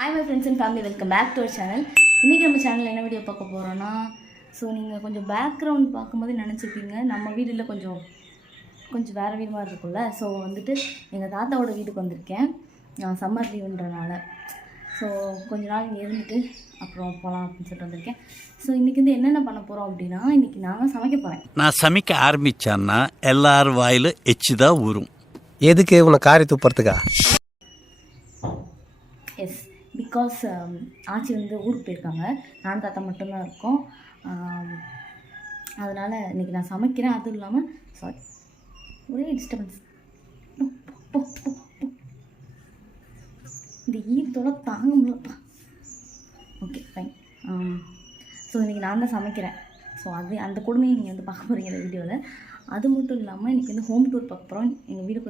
Hi my friends and family, welcome back to our channel. இன்றைக்கி நம்ம சேனலில் என்ன வீடியோ பார்க்க போகிறோன்னா, ஸோ நீங்கள் கொஞ்சம் பேக்ரவுண்ட் பார்க்கும்போது நினச்சிப்பீங்க நம்ம வீட்டில் கொஞ்சம் வேறு வீடு மாதிரி இருக்கும்ல. ஸோ வந்துட்டு எங்கள் தாத்தாவோட வீட்டுக்கு வந்திருக்கேன், சம்மர் லீவுன்றனால. ஸோ கொஞ்ச நாள் இங்கே இருந்துட்டு அப்புறம் போகலாம் அப்படின்னு சொல்லிட்டு வந்திருக்கேன். ஸோ இன்றைக்கி வந்து என்னென்ன பண்ண போகிறோம் அப்படின்னா, இன்றைக்கி நான் சமைக்க போகிறேன். நான் சமைக்க ஆரம்பித்தேன்னா எல்லார் வாயில் எச்சு தான் ஊறும். எதுக்கு உன்னை காரி துப்புறதுக்கா? எஸ், பிகாஸ் ஆச்சி வந்து ஊருக்கு போயிருக்காங்க, நான் தாத்தா மட்டும்தான் இருக்கோம். அதனால் இன்றைக்கி நான் சமைக்கிறேன். அதுவும் இல்லாமல் ஒரே டிஸ்டர்பன்ஸ், இந்த ஈரத்தோட தாங்க முடியலப்பா. Okay fine. ஸோ இன்றைக்கி நான் தான் சமைக்கிறேன். ஸோ அந்த கொடுமையை நீங்கள் வந்து பார்க்க போகிறீங்க இந்த வீடியோவில். அது மட்டும் இல்லாமல் இன்றைக்கி வந்து ஹோம் டூர் பார்க்க போகிறோம். எங்கள் வீடு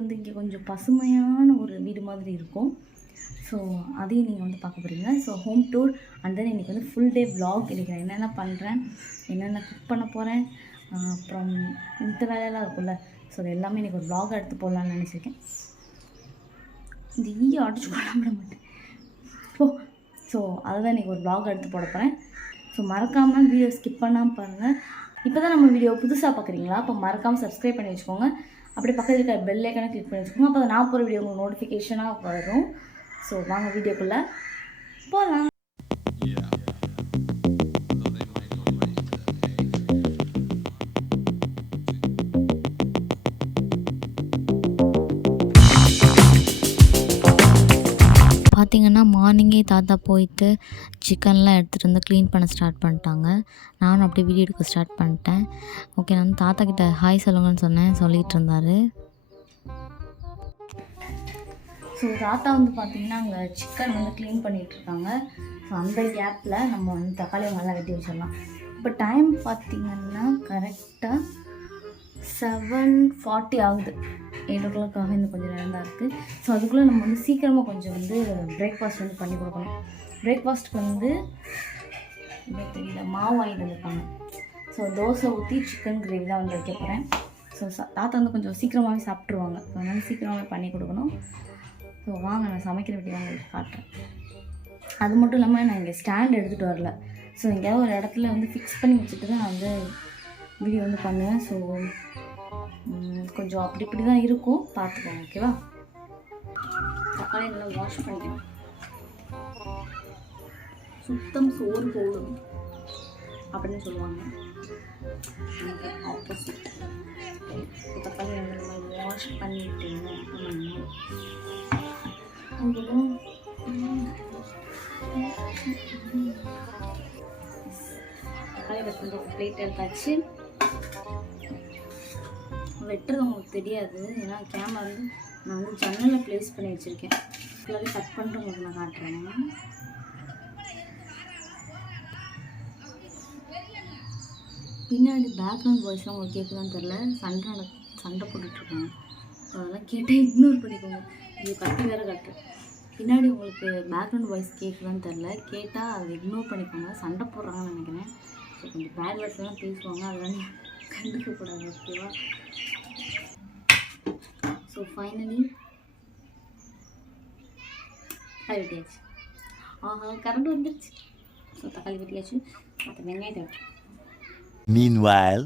வந்து இங்கே கொஞ்சம் பசுமையான ஒரு வீடு மாதிரி இருக்கும். ஸோ அதையும் நீங்கள் வந்து பார்க்க போகிறீங்க. So home tour and then இன்றைக்கி வந்து ஃபுல் டே விலாக். இன்றைக்கி நான் என்னென்ன பண்ணுறேன், என்னென்ன குக் பண்ண போகிறேன், அப்புறம் இந்த வேலையெல்லாம் இருக்கும்ல. ஸோ அது எல்லாமே இன்றைக்கி ஒரு விலாக் எடுத்து போடலான்னு நினச்சிருக்கேன். இந்த அடிச்சு போட மாட்டேன். ஸோ அதுதான் இன்றைக்கி ஒரு விலாக் எடுத்து போட போகிறேன். ஸோ மறக்காமல் வீடியோ ஸ்கிப் பண்ணாமல் பாருங்கள். இப்போ தான் நம்ம வீடியோ புதுசாக பார்க்குறீங்களா? அப்போ மறக்காமல் சப்ஸ்கிரைப் பண்ணி வச்சுக்கோங்க. அப்படி பக்கத்தில் இருக்க பெல் ஐக்கானை கிளிக் பண்ணி வச்சுக்கோங்க. அப்போ நான் போகிற வீடியோ உங்களுக்கு நோட்டிஃபிகேஷனாக வரும். ஸோ வாங்க வீடியோக்குள்ளே போகலாம். பார்த்திங்கன்னா மார்னிங்கே தாத்தா போயிட்டு சிக்கன்லாம் எடுத்துகிட்டு வந்து க்ளீன் பண்ண ஸ்டார்ட் பண்ணிட்டாங்க. நானும் அப்படியே வீடியோ எடுக்க ஸ்டார்ட் பண்ணிட்டேன். ஓகே, நான் வந்து தாத்தா கிட்ட ஹாய் சொல்லுங்கன்னு சொன்னேன், சொல்லிகிட்டு இருந்தார். ஸோ தாத்தா வந்து பார்த்திங்கன்னா அங்கே சிக்கன் வந்து க்ளீன் பண்ணிகிட்ருக்காங்க. ஸோ அந்த கேப்பில் நம்ம வந்து தக்காளி நல்லா வெட்டி வச்சிடலாம். இப்போ டைம் பார்த்திங்கன்னா கரெக்டாக 7:40 ஆகுது. 8 o'clock இன்னும் கொஞ்சம் நேரம் தான் இருக்குது. ஸோ அதுக்குள்ளே நம்ம வந்து சீக்கிரமாக கொஞ்சம் வந்து பிரேக்ஃபாஸ்ட் வந்து பண்ணி கொடுக்கணும். பிரேக்ஃபாஸ்ட்டுக்கு வந்து தெரியல, மாவு வாங்கிட்டு வந்துருக்காங்க. ஸோ தோசை ஊற்றி சிக்கன் கிரேவி தான் வந்து வைக்க போகிறேன். ஸோ தாத்தா வந்து கொஞ்சம் சீக்கிரமாகவே சாப்பிட்ருவாங்க. ஸோ அதனால் சீக்கிரமாகவே பண்ணி கொடுக்கணும். ஸோ வாங்க நான் சமைக்கிற வீடியோ உங்களுக்கு காட்டுறேன். அது மட்டும் இல்லாமல் நான் இங்கே ஸ்டாண்ட் எடுத்துகிட்டு வரல. ஸோ எங்கேயாவது ஒரு இடத்துல வந்து ஃபிக்ஸ் பண்ணி வச்சுட்டு தான் நான் வந்து வீடியோ வந்து பண்ணுவேன். ஸோ கொஞ்சம் அப்படி இப்படி தான் இருக்கும், பார்த்துக்கோங்க. ஓகேவா? தக்காளி நல்லா வாஷ் பண்ணிக்கணும். சுத்தம் சோறு போடும் அப்படின்னு சொல்லுவாங்க. ஆப்போசிட். தக்காளி நல்லா வாஷ் பண்ணிட்டீங்க அப்படின்னா அதுக்கப்புறம் தக்காளி கட் பண்ணி பிளேட் எடுத்தாச்சு. வெட்டுறது உங்களுக்கு தெரியாது, ஏன்னா கேமரா வந்து நான் வந்து ஜன்னலில் ப்ளேஸ் பண்ணி வச்சுருக்கேன். ஃபுல்லாகவே கட் பண்ணிட்டு உங்களுக்கு நான் காட்டுறேன். பின்னாடி பேக்ரவுண்ட் வாய்ஸ்லாம் உங்களுக்கு கேட்குதான்னு தெரில. சண்டை போட்டுட்ருக்காங்க. அதெல்லாம் கேட்டால் இக்னோர் பண்ணிக்கோங்க. இது கட்டி வேறு கட்டு. பின்னாடி உங்களுக்கு பேக்ரவுண்ட் வாய்ஸ் கேட்குதான்னு தெரில, கேட்டால் அதை இக்னோர் பண்ணிக்கோங்க. சண்டை போடுறாங்கன்னு நினைக்கிறேன். ஸோ கொஞ்சம் பேட் வேர்ட்ஸ்லாம் பேசுவாங்க, அதெல்லாம் கண்டுக்கக்கூடாது. ஓகேவா? ஸோ ஃபைனலி தக்காளி வெட்டியாச்சு. கரண்ட் வந்துருச்சு. ஸோ தக்காளி வெட்டியாச்சு. அப்போ வெங்காயத்தை வெட்டு. Meanwhile,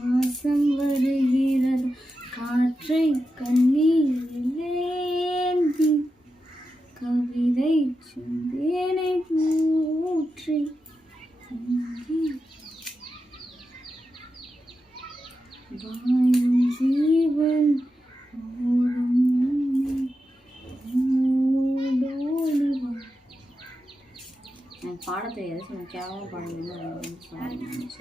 வாசம் வருகிறது காற்றை கண்ணீரிலேந்தி கவிதை சிந்தேனை ஊற்றி வாயும் ஜீவன் எனக்கு பாட தெரியாது. ஸோ நான் கேவலம் பாடுறேன்னு சுவாசத்தை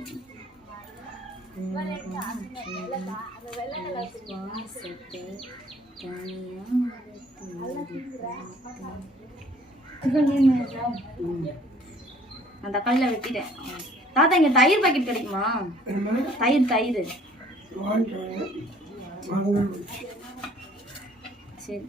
நான் தக்காளியில் வெட்டிட்டேன். தாத்தா இங்கே தயிர் பாக்கெட் கிடைக்குமா? தயிர் சரி.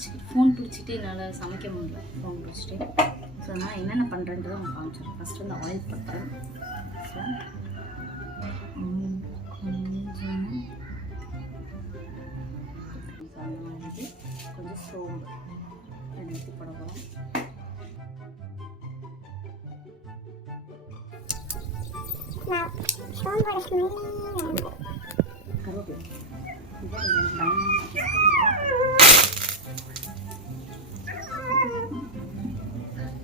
பிடிச்சிட்டு என்னால் சமைக்க முடியல. ஃபோன் பிடிச்சிட்டு ஸோ நான் என்னென்ன பண்ணுறேன்றதை அவங்க காமிச்சிடுறேன். ஃபஸ்ட்டு வந்து ஆயில் போட்டுறேன். ஸோ கொஞ்சம் சோம்பு எடுத்து போட போகிறோம். கருவேப்பிலை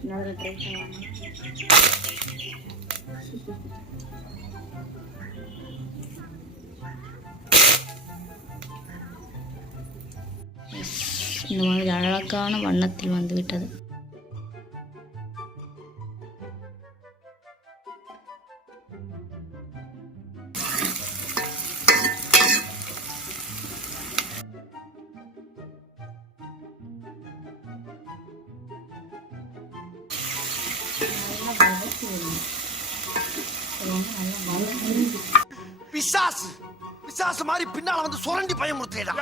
இன்னொரு ட்ரை பண்ணுவாங்க. இந்த மாதிரி அழகான வண்ணத்தில் வந்து விட்டது. பிசாசு மாதிரி பின்னால வந்து சுரண்டி பயமுறுத்தேடா.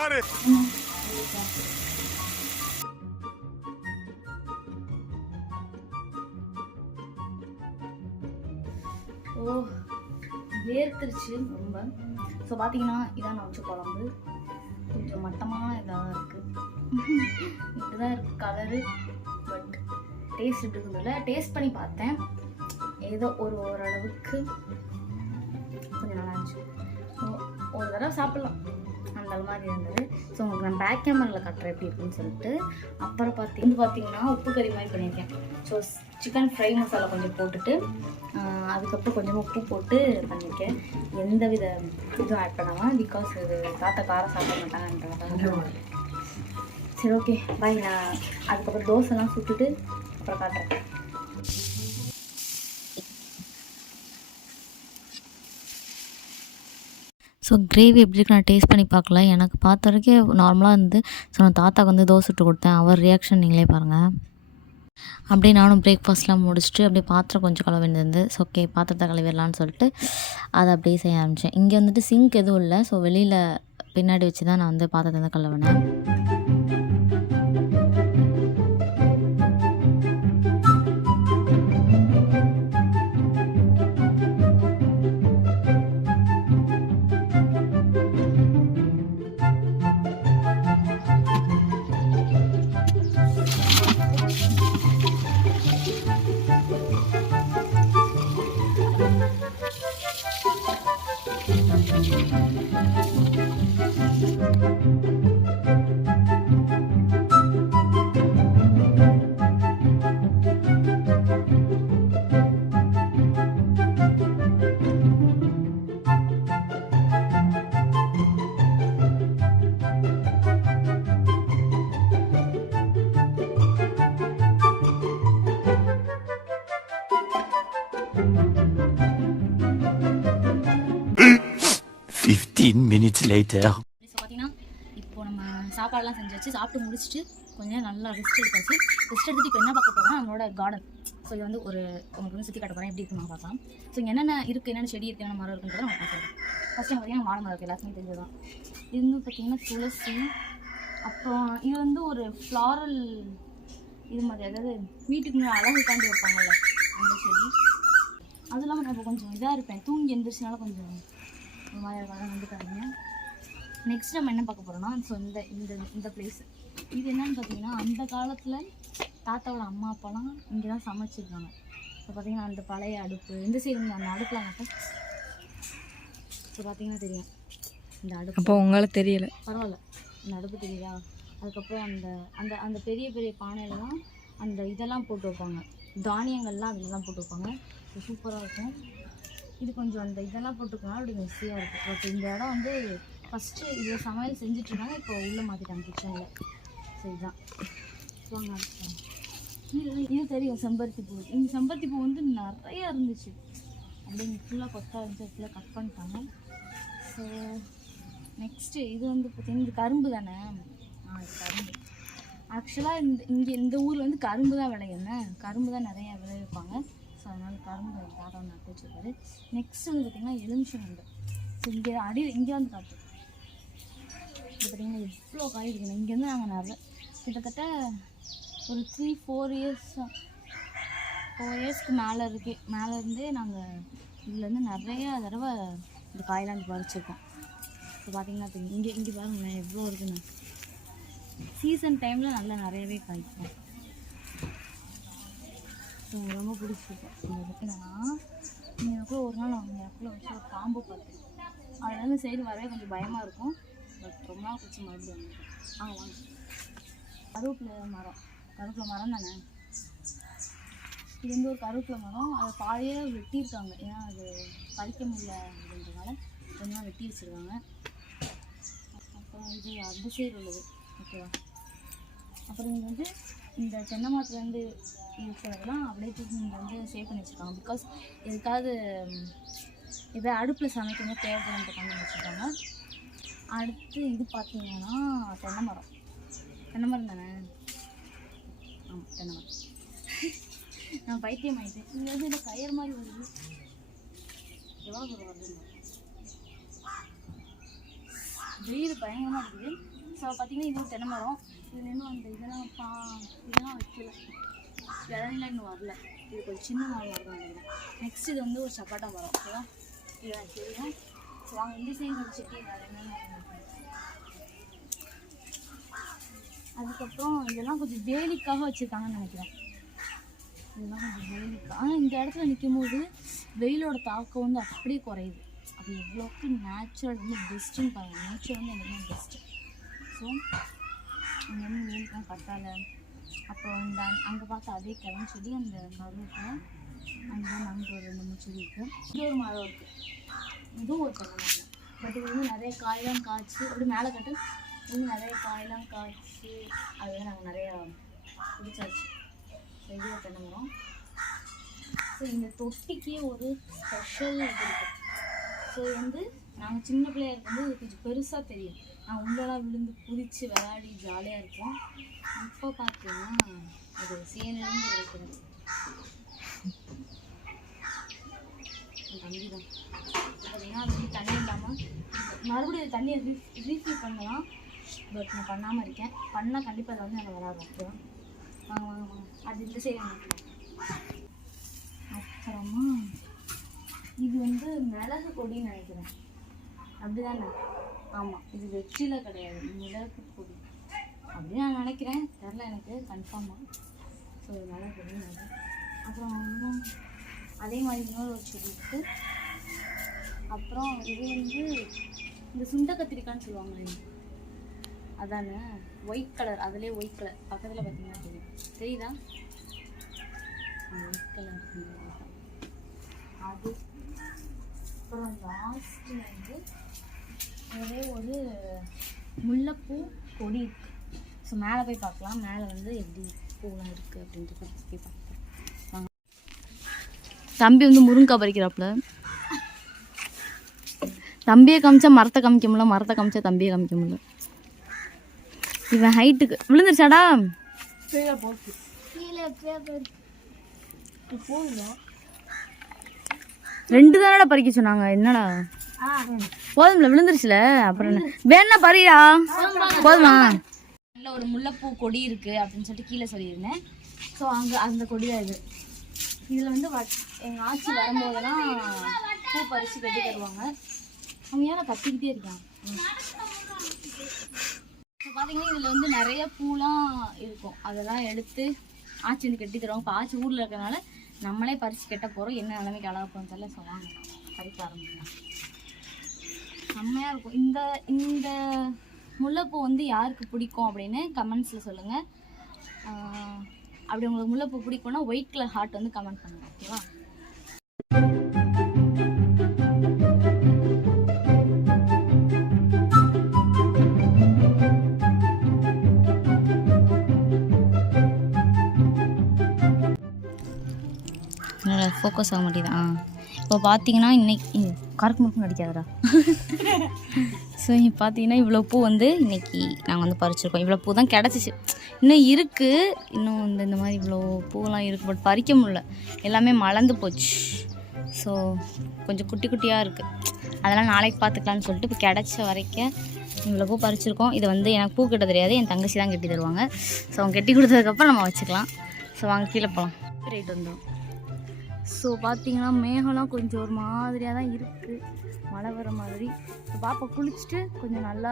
ஓ வேர்த்துருச்சு ரொம்ப. ஸோ பார்த்தீங்கன்னா இதான் நான் வச்ச குழம்பு. கொஞ்சம் மட்டமான இதாக இருக்குது. இப்படிதான் இருக்குது கலரு. பட் டேஸ்ட் எப்படி இருக்குதுல்ல, டேஸ்ட் பண்ணி பார்த்தேன். ஏதோ ஓரளவுக்கு கொஞ்சம் நல்லா இருந்துச்சு. ஸோ ஒரு தடவை சாப்பிட்லாம் அந்த மாதிரி இருந்தது. ஸோ உங்களுக்கு நான் பேக் கேமராவில் காட்டுறேன் எப்படி இருக்குன்னு சொல்லிட்டு. அப்புறம் பார்த்தீங்கன்னா உப்பு கறி மாதிரி பண்ணியிருக்கேன். ஸோ சிக்கன் ஃப்ரை மசாலா கொஞ்சம் போட்டுட்டு அதுக்கப்புறம் கொஞ்சமாக உப்பு போட்டு பண்ணியிருக்கேன். எந்த வித இதுவும் ஆட் பண்ணாமல், பிகாஸ் இது தாத்தா காரம் சாப்பிட மாட்டாங்கன்றதுக்காக. சரி ஓகே பாய். நான் அதுக்கப்புறம் தோசைலாம் சுட்டுட்டு அப்புறம் காட்டுறேன். ஸோ கிரேவி எப்படி இருக்கு நான் டேஸ்ட் பண்ணி பார்க்கல. எனக்கு பார்த்த வரைக்கும் நார்மலாக இருந்து. ஸோ நான் தாத்தாக்கு வந்து தோசை சுட்டு கொடுத்தேன். அவர் ரியாக்ஷன் நீங்களே பாருங்கள். அப்படியே நானும் பிரேக்ஃபாஸ்ட்லாம் முடிச்சுட்டு அப்படியே பாத்திரம் கொஞ்சம் கழுவ வேண்டியது. ஸோ ஓகே பாத்திரத்தை கழுவிடலான்னு சொல்லிட்டு அதை அப்படியே செய்ய ஆரம்பித்தேன். இங்கே வந்துட்டு சிங்க் எதுவும் இல்லை. ஸோ வெளியில் பின்னாடி வச்சு தான் நான் வந்து பாத்திரத்தை வந்து கழுவினேன். minutes later. ஸோ பார்த்தீங்கன்னா இப்போ நம்ம சாப்பாடெல்லாம் செஞ்சு வச்சு சாப்பிட்டு முடிச்சுட்டு கொஞ்சம் நல்லா ரெஸ்ட் எடுத்தாச்சு. ரெஸ்ட் எடுத்துட்டு இப்போ என்ன பார்க்க போகிறோம்னா நம்மளோட கார்டன். ஸோ இது வந்து உங்களுக்கு வந்து சுற்றி காட்ட போகிறேன் எப்படி இருக்குன்னு பார்க்கலாம். ஸோ இங்கே என்னென்ன இருக்குது, என்னென்ன செடி இருக்குது, என்னென்ன மரம் இருக்குன்றதை நம்ம பார்க்கலாம். ஃபஸ்ட்டு பார்த்தீங்கன்னா மாட மரம் இருக்குது, எல்லாத்துக்குமே தெரிஞ்சதான். இது வந்து பார்த்தீங்கன்னா துளசி. அப்புறம் இது வந்து ஒரு ஃப்ளாரல் இது மாதிரி, அதாவது வீட்டுக்கு முன்னாடி அழகுக்காண்டி வைப்பாங்கல்ல அந்த செடி. அதுவும் இல்லாமல் நான் இப்போ கொஞ்சம் இதாக இருப்பேன், தூங்கி எழுந்திரிச்சனால கொஞ்சம் ஒரு மாதிரி இருக்காங்க வந்துட்டாங்க. நெக்ஸ்ட் நம்ம என்ன பார்க்க போகிறோம்னா, ஸோ இந்த பிளேஸ் இது என்னன்னு பார்த்தீங்கன்னா அந்த காலத்தில் தாத்தாவோட அம்மா அப்பாலாம் இங்கே தான் சமைச்சிருக்காங்க. இப்போ பார்த்தீங்கன்னா அந்த பழைய அடுப்பு இந்த சைடு அந்த அடுப்புலாம் மட்டும் இப்போ பார்த்தீங்கன்னா தெரியும் இந்த அடுப்பு. அப்போ உங்களுக்கு தெரியல, பரவாயில்ல, இந்த அடுப்பு தெரியுதா. அதுக்கப்புறம் அந்த அந்த அந்த பெரிய பெரிய பானையில் தான் அந்த இதெல்லாம் போட்டு வைப்பாங்க, தானியங்கள்லாம் அதில் தான் போட்டு வைப்பாங்க. சூப்பராக இருக்கும். இது கொஞ்சம் அந்த இதெல்லாம் போட்டுக்கனால அப்படி மெஸ்ஸியாக இருக்குது. பட் இந்த இடம் வந்து ஃபஸ்ட்டு இதில் சமையல் செஞ்சிட்ருக்காங்க, இப்போ உள்ளே மாற்றிட்டாங்க கிச்சனில். ஸோ இதுதான் வாங்க. இது தெரியும் செம்பருத்தி பூ. இந்த செம்பருத்தி பூ வந்து நிறையா இருந்துச்சு, அப்படியே ஃபுல்லாக கொத்தா இருந்துச்சு, ஃபுல்லாக கட் பண்ணிட்டாங்க. ஸோ நெக்ஸ்ட்டு இது வந்து பார்த்திங்கன்னா இது கரும்பு தானே. இது கரும்பு. ஆக்சுவலாக இந்த ஊரில் வந்து கரும்பு தான் விளையுங்க, கரும்பு தான் நிறையா விளைவிப்பாங்க. ஸோ அதனால் கரும்பு தாத்தா நட்டு வச்சுருக்காரு. நெக்ஸ்ட் வந்து பார்த்திங்கன்னா எலுமிச்சங்கன்று. ஸோ இங்கே வந்து காட்டு இது பார்த்திங்கன்னா எவ்வளோ காய் இருக்குங்க. இங்கேருந்து நாங்கள் கிட்டத்தட்ட ஒரு 4 இயர்ஸ்க்கு மேலே மேலே நாங்கள் இதுலேருந்து நிறைய தடவை இந்த காயெல்லாம் பறிச்சிருக்கோம். இப்போ பார்த்தீங்கன்னா தெரியும், இங்கே பாருங்களேன் எவ்வளோ இருக்குன்னு. சீசன் டைமில் நல்லா நிறையவே காய்க்கும். எனக்கு ரொம்ப பிடிச்சிருக்கும். என்னன்னா எனக்குள்ள ஒரு நாள் அவங்க எனக்குள்ள வச்சு ஒரு பாம்பு பார்த்தேன். அதுலேருந்து சைடு வரவே கொஞ்சம் பயமாக இருக்கும். பட் ரொம்ப நாள் கழிச்சு மறுபடியும் வாங்க. கருவேப்பிலை மரம் தானே இது வந்து ஒரு கருவேப்பிலை மரம். அதை பாதையே வெட்டியிருக்காங்க. ஏன்னா அது பறிக்க முடியல அப்படின்றதுனால கொஞ்சம் வெட்டி வச்சுருக்காங்க. அப்புறம் இது அந்த சைடு உள்ளது ஓகேவா. அப்புறம் இங்கே வந்து இந்த தென்னை மரத்துலேருந்து இருக்கிறதெல்லாம் அப்படியே தூக்கி இங்கே வந்து சேவ் பண்ணி வச்சுருக்காங்க. பிகாஸ் எதுக்காவது இதை அடுப்பில் சமைக்கணும் தேவைப்படுறது பண்ணி வச்சுருக்காங்க. அடுத்து இது பார்த்தீங்கன்னா தென்னை மரம் தானே. ஆமாம் தென்னை மரம். நான் பைத்தியம் ஆகிட்டேன். இது வந்து இந்த கயிறு மாதிரி வருது. எவ்வளோ தூரம் வருது, வெயில் பயங்கரமாக இருக்குது. ஸோ பார்த்தீங்கன்னா இது தென்னை மரம். இதில் இன்னும் அந்த இதெல்லாம் வைக்கல, இளநிலாம் இன்னும் வரல. இது கொஞ்சம் சின்ன மரம் வருது நினைக்கிறேன். நெக்ஸ்ட் இது வந்து ஒரு சப்பாட்டா மரம் ஓகேவா. இது எனக்கு தெரியும். ஸோ வாங்க இந்த சைடு ஒரு செடி என்னென்ன. அதுக்கப்புறம் இதெல்லாம் கொஞ்சம் வேலிக்காக வச்சுருக்காங்கன்னு நினைக்கிறேன். இதெல்லாம் கொஞ்சம் வேலிக்காக. ஆனால் இந்த இடத்துல நிற்கும் போது வெயிலோட தாக்கம் வந்து அப்படியே குறையுது. அது எவ்வளோக்கு நேச்சுரல் வந்து பெஸ்ட்டுன்னு பாருங்கள். நேச்சுரல் வந்து எனக்கு பெஸ்ட்டு. ஸோ அங்கே வந்து வேலிக்காக கட்டாலை. அப்புறம் இந்த அங்கே பார்த்தா அதே கிழங்கு செடி, அந்த கருவேப்பிலை, அங்கே ஒரு 2-3 செடி இருக்குது. இங்கே ஒரு மரம் இருக்குது. இதுவும் ஒரு தென்னை மரம். பட் இது வந்து நிறைய காயெல்லாம் காய்ச்சி அப்படி மேலே கட்டு இன்னும் நிறைய காயெல்லாம் காய்ச்சி அதுதான் நாங்கள் நிறையா பிடிச்சாச்சு. ஸோ இது ஒரு தென்னை மரம். ஸோ இந்த தொட்டிக்கே ஒரு ஸ்பெஷல் இது இருக்குது. ஸோ வந்து நாங்கள் சின்ன பிள்ளையா இருக்கும்போது கொஞ்சம் பெருசாக தெரியும். நான் உள்ளெல்லாம் விழுந்து குதித்து விளையாடி ஜாலியாக இருப்போம். இப்போ பார்த்தீங்கன்னா அது சேனிலிருந்து இருக்கிறது தம்பி தான். பார்த்தீங்கன்னா அது வந்து தண்ணி இல்லாமல் மறுபடியும் தண்ணியை ரீஃபில் பண்ணலாம். பட் நான் பண்ணாமல் இருக்கேன். பண்ணால் கண்டிப்பாக அதை வந்து நாங்கள் விளாடுறோம் ஓகேவா. வாங்க அது இந்த சைடு அப்புறமா இது வந்து மிளகு கொடின்னு நினைக்கிறேன். அப்படி தானே? ஆமாம், இது வெற்றில கிடையாது, மிளகு கொடி அப்படின்னு நான் நினைக்கிறேன். தெரில எனக்கு கன்ஃபார்மாக. ஸோ இது மிளகு கொடி. அப்புறம் அதே மாதிரி இன்னொரு ஒரு செடி இருக்குது. அப்புறம் இது வந்து இந்த சுண்டை கத்திரிக்கான்னு சொல்லுவாங்க அதானே, ஒயிட் கலர். அதுலேயே ஒயிட் கலர் பக்கத்தில் பார்த்தீங்கன்னா தெரியுதா ஒயிட் கலர் அது. அப்புறம் லாஸ்ட்டில் வந்து ஒரே ஒரு முல்லைப்பூ கொடி இருக்குது. ஸோ மேலே போய் பார்க்கலாம். மேலே வந்து எப்படி பூலாம் இருக்குது அப்படின்றத போய் பார்க்கலாம். தம்பி வந்து முருங்கைக்காய் பறிக்கிறாப்புல. தம்பியை காமிச்சா மரத்தை காமிக்க முடியல, மரத்தை காமிச்சா தம்பியை காமிக்க முடியல. இவன் ஹைட்டுக்கு விழுந்துருச்சாடா. ரெண்டு தானடா பறிக்க சொன்னாங்க. என்னடா போதும்ல, விழுந்துருச்சுல. அப்புறம் என்ன வேணா பறிடா, போதுமா. நல்ல ஒரு முல்லைப்பூ கொடி இருக்குது அப்படின்னு சொல்லிட்டு கீழே சொல்லியிருந்தேன். ஸோ அங்கே அந்த கொடி தான் இது. இதில் வந்து எங்கள் ஆட்சி வரும்போதெல்லாம் பூ பறித்து கட்டி தருவாங்க. அவங்க ஏன்னா கத்திக்கிட்டே இருக்காங்க. இப்போ பார்த்தீங்கன்னா இதில் வந்து நிறைய பூலாம் இருக்கும். அதெல்லாம் எடுத்து ஆச்சி வந்து கட்டி தருவாங்க. இப்போ ஆச்சி ஊரில் இருக்கிறனால நம்மளே பறித்து கட்ட போகிறோம். என்ன நிலைமைக்கு அழகாக போகணும்னு தெரியல. ஸோ வாங்க பறிக்க ஆரம்பிக்கலாம். செம்மையாக இருக்கும். இந்த முல்லைப்பூ வந்து யாருக்கு பிடிக்கும் அப்படின்னு கமெண்ட்ஸில் சொல்லுங்கள். அப்படி உங்களுக்கு முல்லைப்பூ பிடிக்கும்னா ஒயிட் கலர் ஹார்ட் வந்து கமெண்ட் பண்ணுங்கள் ஓகேவா. ஃபோக்கஸ் ஆக மாட்டேங்குது. இப்போ பார்த்தீங்கன்னா இன்னைக்கு கறக்கு மட்டும் நடிக்காதடா. ஸோ இப்போ பார்த்தீங்கன்னா இவ்வளோ பூ வந்து இன்றைக்கி நாங்கள் வந்து பறிச்சிருக்கோம். இவ்வளோ பூ தான் கிடச்சிச்சு. இன்னும் இருக்குது. இன்னும் இந்த மாதிரி இவ்வளோ பூவெல்லாம் இருக்குது. பட் பறிக்க முடியல, எல்லாமே மலர்ந்து போச்சு. ஸோ கொஞ்சம் குட்டி குட்டியாக இருக்குது. அதெல்லாம் நாளைக்கு பார்த்துக்கலான்னு சொல்லிட்டு இப்போ கிடச்ச வரைக்கும் இவ்வளோ பூ பறிச்சிருக்கோம். இது வந்து எனக்கு பூ கட்ட தெரியாது, என் தங்கச்சி தான் கட்டி தருவாங்க. ஸோ அவங்க கட்டி கொடுத்ததுக்கப்புறம் நம்ம வச்சுக்கலாம். ஸோ வாங்க கீழே போகலாம். ரேட் வந்துடும். ஸோ பார்த்தீங்கன்னா மேகம்லாம் கொஞ்சம் ஒரு மாதிரியாக தான் இருக்குது, மழை வர மாதிரி. ஸோ பாப்பா குளிச்சுட்டு கொஞ்சம் நல்லா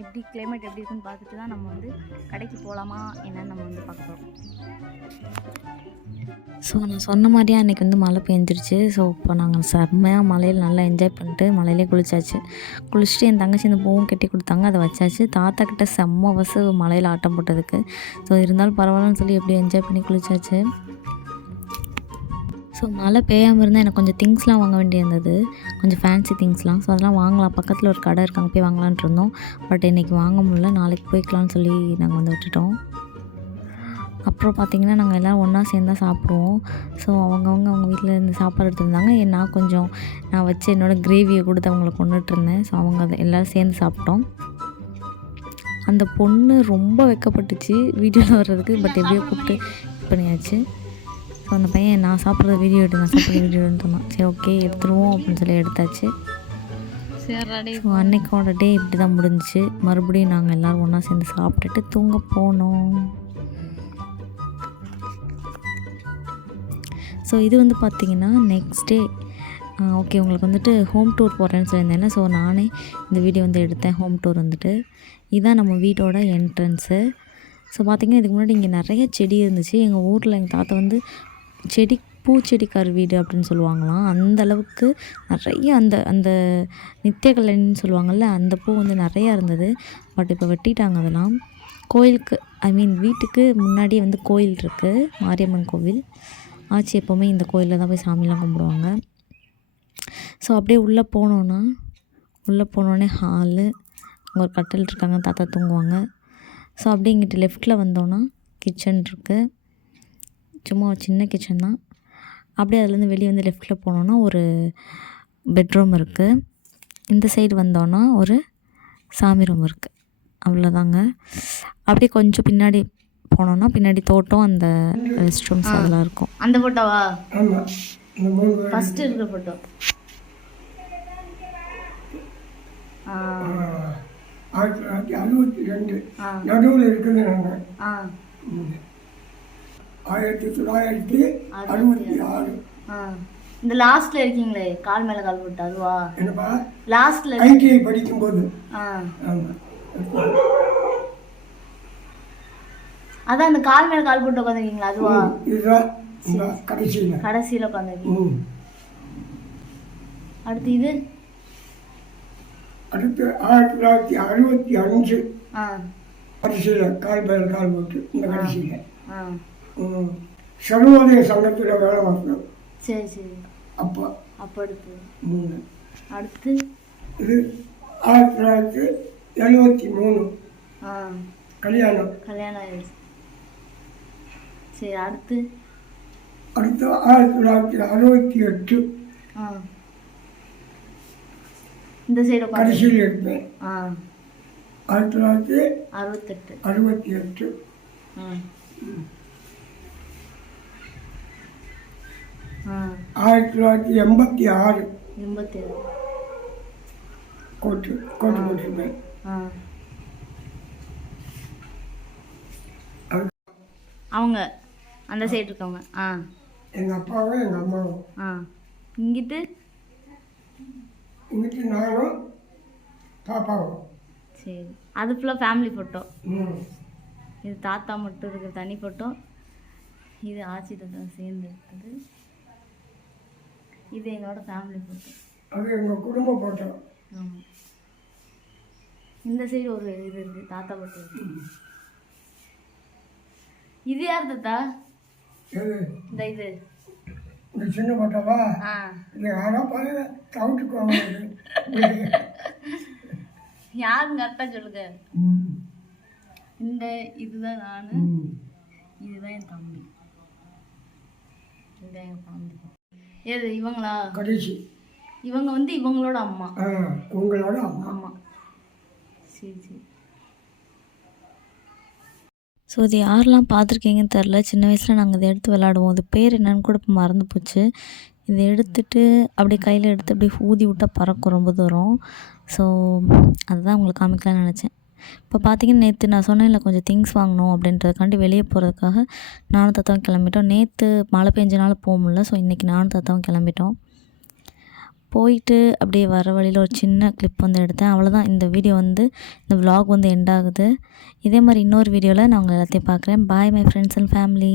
எப்படி கிளைமேட் எப்படி இருக்குன்னு பார்த்துட்டு தான் நம்ம வந்து கடைக்கு போகலாமா என்னன்னு நம்ம வந்து பார்க்க போகிறோம். ஸோ நான் சொன்ன மாதிரியே அன்றைக்கி வந்து மழை பெஞ்சிருச்சு. ஸோ இப்போ நாங்கள் செம்மையாக மழையில் நல்லா என்ஜாய் பண்ணிட்டு மழையிலே குளிச்சாச்சு. குளிச்சுட்டு என் தங்கச்சி இந்த பூவும் கட்டி கொடுத்தாங்க, அதை வச்சாச்சு. தாத்தா கிட்ட செம்ம வசு மழையில் ஆட்டம் போட்டதுக்கு. ஸோ இருந்தாலும் பரவாயில்லன்னு சொல்லி எப்படி என்ஜாய் பண்ணி குளிச்சாச்சு. ஸோ மழை பெய்யாமல் இருந்தால் எனக்கு கொஞ்சம் திங்ஸ்லாம் வாங்க வேண்டியிருந்தது, கொஞ்சம் ஃபேன்சி திங்ஸ்லாம். ஸோ அதெல்லாம் வாங்கலாம், பக்கத்தில் ஒரு கடை இருக்காங்க, போய் வாங்கலான்ட்டு இருந்தோம். பட் இன்றைக்கி வாங்க முடியல, நாளைக்கு போய்க்கலான்னு சொல்லி நாங்கள் வந்து விட்டுட்டோம். அப்புறம் பார்த்திங்கன்னா நாங்கள் எல்லோரும் ஒன்றா சேர்ந்து தான் சாப்பிடுவோம். ஸோ அவங்க வீட்டில் இருந்து சாப்பாடு எடுத்துருந்தாங்க. நான் வச்சு என்னோடய கிரேவியை கொடுத்து அவங்களுக்கு கொண்டுட்டு இருந்தேன். ஸோ அவங்க அதை எல்லோரும் சேர்ந்து சாப்பிட்டோம். அந்த பொண்ணு ரொம்ப வெக்கப்பட்டுச்சு வீடியோவில் வர்றதுக்கு, பட் எப்படியோ கூப்பிட்டு பண்ணியாச்சு. ஸோ அந்த பையன் நான் சாப்பிட்ற வீடியோ எடுன்னு சொன்னான். சரி ஓகே எடுத்துருவோம் அப்படின்னு சொல்லி எடுத்தாச்சு. ஸோ அன்னைக்கோட டே இப்படி தான் முடிஞ்சிச்சு. மறுபடியும் நாங்கள் எல்லோரும் ஒன்றா சேர்ந்து சாப்பிட்டுட்டு தூங்க போனோம். ஸோ இது வந்து பார்த்திங்கன்னா நெக்ஸ்ட் டே. ஓகே, உங்களுக்கு வந்துட்டு ஹோம் டூர் போடுறேன்னு சொல்லியிருந்தேன்ல. ஸோ நானே இந்த வீடியோ வந்து எடுத்தேன். ஹோம் டூர் வந்துட்டு இதுதான் நம்ம வீட்டோட என்ட்ரன்ஸு. ஸோ பார்த்திங்கன்னா இதுக்கு முன்னாடி இங்கே நிறைய செடி இருந்துச்சு. எங்கள் ஊரில் எங்கள் தாத்தா வந்து பூச்செடிக்கார் வீடு அப்படின்னு சொல்லுவாங்களாம். அந்த அளவுக்கு நிறைய அந்த நித்திய கல்யாணின்னு சொல்லுவாங்கள்ல, அந்த பூ வந்து நிறையா இருந்தது. பட் இப்போ வெட்டிட்டாங்க அதெல்லாம். கோயிலுக்கு வீட்டுக்கு முன்னாடியே வந்து கோயில் இருக்குது, மாரியம்மன் கோவில். ஆச்சி எப்போவுமே இந்த கோயிலில் தான் போய் சாமிலாம் கும்பிடுவாங்க. ஸோ அப்படியே உள்ளே போனோடனே ஹாலு, அங்கே ஒரு கட்டில் இருக்காங்க, தாத்தா தூங்குவாங்க. ஸோ அப்படியே இங்கிட்ட லெஃப்ட்டில் வந்தோன்னா கிச்சன் இருக்குது, சும்மா ஒரு சின்ன கிச்சன் தான். அப்படியே அதுலேருந்து வெளியே வந்து லெஃப்ட்டில் போனோன்னா ஒரு பெட்ரூம் இருக்குது. இந்த சைடு வந்தோன்னா ஒரு சாமி ரூம் இருக்குது, அவ்வளோதாங்க. அப்படியே கொஞ்சம் பின்னாடி போனோன்னா பின்னாடி தோட்டம், அந்த ரெஸ்ட் ரூம்ஸ் அதெல்லாம் இருக்கும். அந்த ஃபோட்டோவா? ஃபஸ்ட்டு இருக்கிற ஃபோட்டோ. ஆயிரத்தி 1962 நடுவில் இருக்குது. 1966. இந்த லாஸ்ட்ல இருக்கீங்களே, கால் மேல கால் போட்டு, அதுவா? என்னப்பா? லாஸ்ட்ல ஐடிஐ படிக்கும்போது. அதான் அந்த கால் மேல கால் போட்டு உட்காந்துருக்கீங்களா, அதுவா? இதுதான் கடைசியில் உட்காந்துருக்கீங்க. அடுத்து இது அடுத்து 1965 கடைசியில் கால் மேல கால் போட்டு இந்த கடைசியில் சர்வோதய சங்கத்தில் வேலை பார்த்தோம். சரி சரி. அப்போ அடுத்து இது 1973 கல்யாணம் ஆயிடுச்சு. சரி. அடுத்து 1968 இந்த சைடு கடைசியில் இருப்பேன். 1968 1986 கோட்டு போட்டிருப்பேன். அவங்க அந்த சைடு இருக்கவங்க. எங்கள் அப்பாவும் எங்கள் அம்மாவும். இங்கிட்டு நானும் பாப்பாவும். சரி. அது ஃபுல்லாக ஃபேமிலி ஃபோட்டோ. இது தாத்தா மட்டும் இருக்கிற தனி ஃபோட்டோ. இது ஆச்சி தாத்தா சேர்ந்து இருக்குது. இது எங்களோட ஃபேமிலி ஃபோட்டோ. அது எங்கள் குடும்ப ஃபோட்டோ. ஆமாம். இந்த சைடு ஒரு இது இருக்குது, தாத்தா ஃபோட்டோ. இது யார் தாத்தா? இந்த இந்த சின்ன ஃபோட்டோவா? இது யாரோ பாரு தவிட்டுக்குவாங்க. யாருங்க கரெக்டாக சொல்லுங்க. இதுதான் நான், இதுதான் என் தம்பி, இதுதான் என் ஃபேமிலி. ஏது இவங்களா? கடைசி இவங்க வந்து இவங்களோட அம்மா. உங்களோட அம்மா. சரி சரி. ஸோ இது யாரெல்லாம் பார்த்துருக்கீங்கன்னு தெரில. சின்ன வயசில் நாங்கள் இதை எடுத்து விளாடுவோம். அது பேர் என்னன்னு கூட இப்போ மறந்து போச்சு. இதை எடுத்துட்டு அப்படியே கையில் எடுத்து அப்படியே ஊதி விட்டால் பறக்கும் ரொம்ப தூரம். ஸோ அதுதான் உங்களுக்கு காமிக்கலாம்னு நினச்சேன். இப்போ பார்த்தீங்கன்னா நேற்று நான் சொன்னேன்ல கொஞ்சம் திங்ஸ் வாங்கணும் அப்படின்றதுக்காண்டி வெளியே போகிறதுக்காக நானும் தாத்தாவும் கிளம்பிட்டோம். நேற்று மழை பெஞ்சனால போக முடியல. ஸோ இன்றைக்கி நானும் தாத்தாவும் கிளம்பிட்டோம். போயிட்டு அப்படியே வர வழியில் ஒரு சின்ன கிளிப் வந்து எடுத்தேன். அவ்வளோதான். இந்த வீடியோ வந்து இந்த vlog வந்து எண்ட் ஆகுது. இதே மாதிரி இன்னொரு வீடியோவில் நான் உங்களை எல்லாத்தையும் பார்க்குறேன். Bye my friends and family.